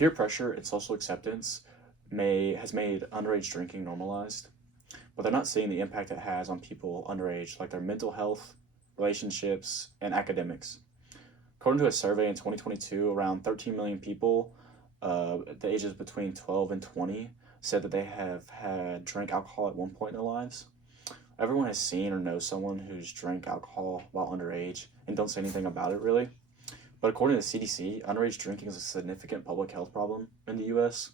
Peer pressure and social acceptance may has made underage drinking normalized, but they're not seeing the impact it has on people underage, like their mental health, relationships, and academics. According to a survey in 2022, around 13 million people, the ages between 12 and 20, said that they have had drank alcohol at one point in their lives. Everyone has seen or knows someone who's drank alcohol while underage and don't say anything about it really. But according to the CDC, underage drinking is a significant public health problem in the US.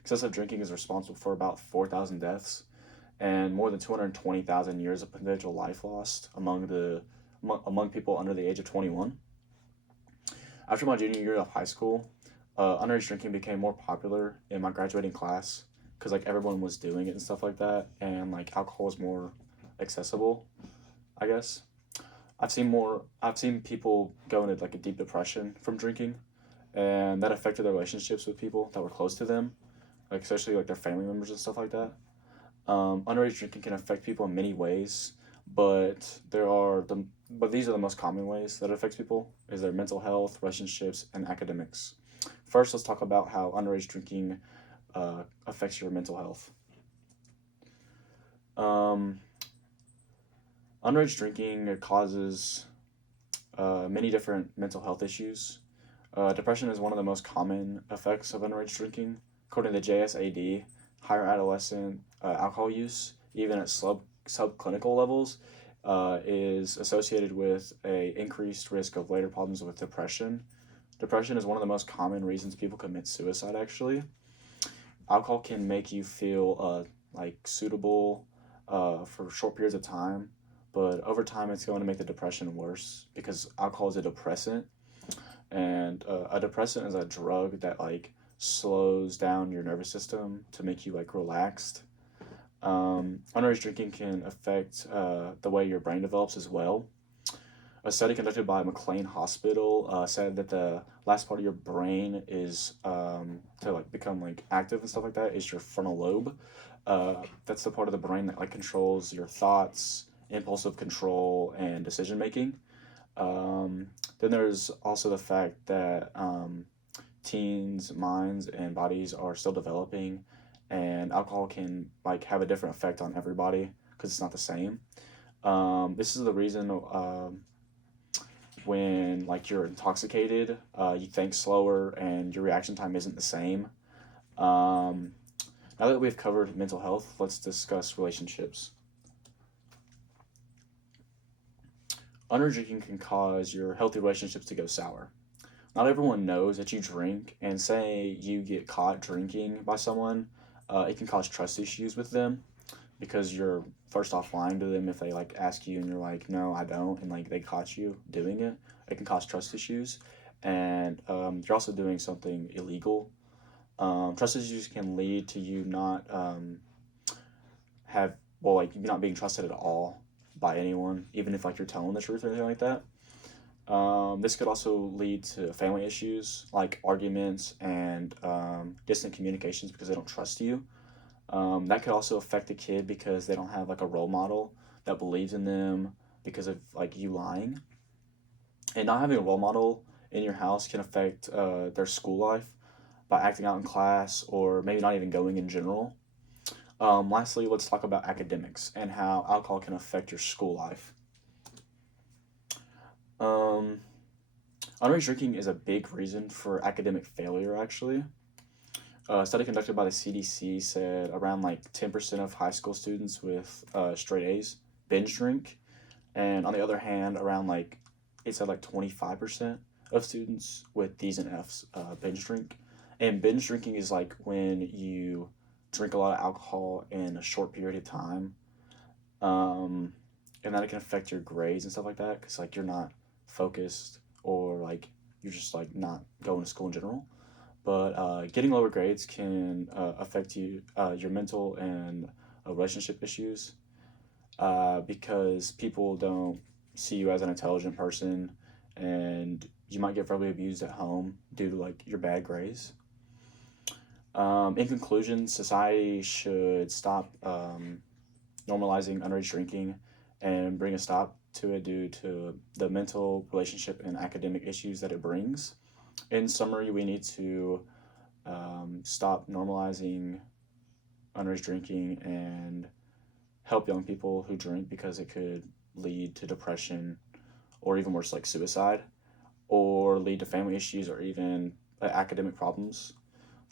Excessive drinking is responsible for about 4,000 deaths and more than 220,000 years of potential life lost among people under the age of 21. After my junior year of high school, underage drinking became more popular in my graduating class because like everyone was doing it and stuff like that, and like alcohol was more accessible, I guess. I've seen people go into like a deep depression from drinking, and that affected their relationships with people that were close to them, like especially like their family members and stuff like that. Underage drinking can affect people in many ways, but these are the most common ways that it affects people is their mental health, relationships, and academics. First, let's talk about how underage drinking affects your mental health. Um, Underage drinking causes many different mental health issues. Depression is one of the most common effects of underage drinking. According to the JSAD, higher adolescent alcohol use, even at subclinical levels, is associated with a increased risk of later problems with depression. Depression is one of the most common reasons people commit suicide, actually. Alcohol can make you feel like suitable for short periods of time, but over time it's going to make the depression worse because alcohol is a depressant, and a depressant is a drug that like slows down your nervous system to make you like relaxed. Underage drinking can affect the way your brain develops as well. A study conducted by McLean Hospital said that the last part of your brain is to like become like active and stuff like that is your frontal lobe. That's the part of the brain that like controls your thoughts, impulsive control, and decision making. Then there's also the fact that teens' minds and bodies are still developing, and alcohol can like have a different effect on everybody because it's not the same. This is the reason when like you're intoxicated, you think slower and your reaction time isn't the same. Um, Now that we've covered mental health, let's discuss relationships. Underdrinking can cause your healthy relationships to go sour. Not everyone knows that you drink, and say you get caught drinking by someone, it can cause trust issues with them because you're first off lying to them if they like ask you and you're like, no, I don't, and like they caught you doing it. It can cause trust issues, and you're also doing something illegal. Trust issues can lead to you not have well, like you not being trusted at all by anyone, even if like you're telling the truth or anything like that. This could also lead to family issues like arguments and distant communications because they don't trust you. That could also affect the kid because they don't have like a role model that believes in them because of like you lying. And not having a role model in your house can affect their school life by acting out in class or maybe not even going in general. Lastly, let's talk about academics and how alcohol can affect your school life. Um, Underage drinking is a big reason for academic failure, actually. A study conducted by the CDC said around like 10% of high school students with straight A's binge drink. And on the other hand, around like, it said like 25% of students with D's and F's binge drink. And binge drinking is like when you drink a lot of alcohol in a short period of time. Um, and that it can affect your grades and stuff like that because like you're not focused or like you're just like not going to school in general. But getting lower grades can affect your mental and relationship issues because people don't see you as an intelligent person, and you might get verbally abused at home due to like your bad grades. In conclusion, society should stop normalizing underage drinking and bring a stop to it due to the mental, relationship, and academic issues that it brings. In summary, we need to stop normalizing underage drinking and help young people who drink because it could lead to depression or even worse, like suicide, or lead to family issues or even academic problems.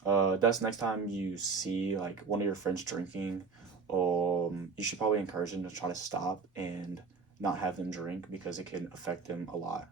That's next time you see like one of your friends drinking, you should probably encourage them to try to stop and not have them drink because it can affect them a lot.